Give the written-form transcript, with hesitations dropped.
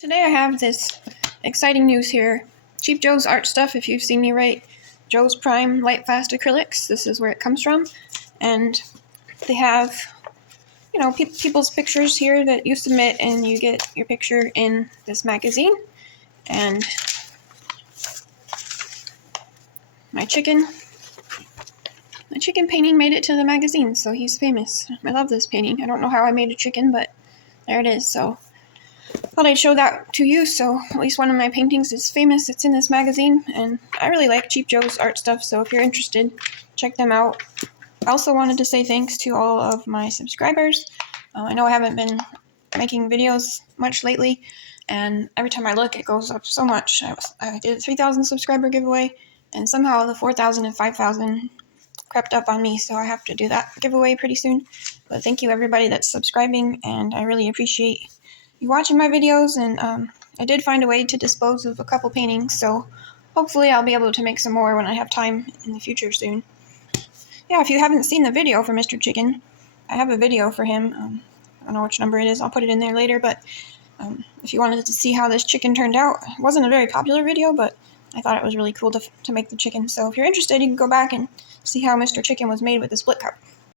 Today I have this exciting news here. Cheap Joe's Art Stuff, if you've seen me write Joe's Prime Light Fast Acrylics, this is where it comes from. And they have, people's pictures here that you submit and you get your picture in this magazine. And my chicken painting made it to the magazine, so he's famous. I love this painting. I don't know how I made a chicken, but there it is, so thought I'd show that to you, so at least one of my paintings is famous. It's in this magazine, and I really like Cheap Joe's Art Stuff, so if you're interested, check them out. I also wanted to say thanks to all of my subscribers. I know I haven't been making videos much lately, and every time I look, it goes up so much. I did a 3,000 subscriber giveaway, and somehow the 4,000 and 5,000 crept up on me, so I have to do that giveaway pretty soon. But thank you everybody that's subscribing, and I really appreciate you watching my videos, and I did find a way to dispose of a couple paintings, so hopefully I'll be able to make some more when I have time in the future soon. Yeah, if you haven't seen the video for Mr. Chicken, I have a video for him. I don't know which number it is, I'll put it in there later, but if you wanted to see how this chicken turned out, it wasn't a very popular video, but I thought it was really cool to make the chicken, so if you're interested, you can go back and see how Mr. Chicken was made with the split cup.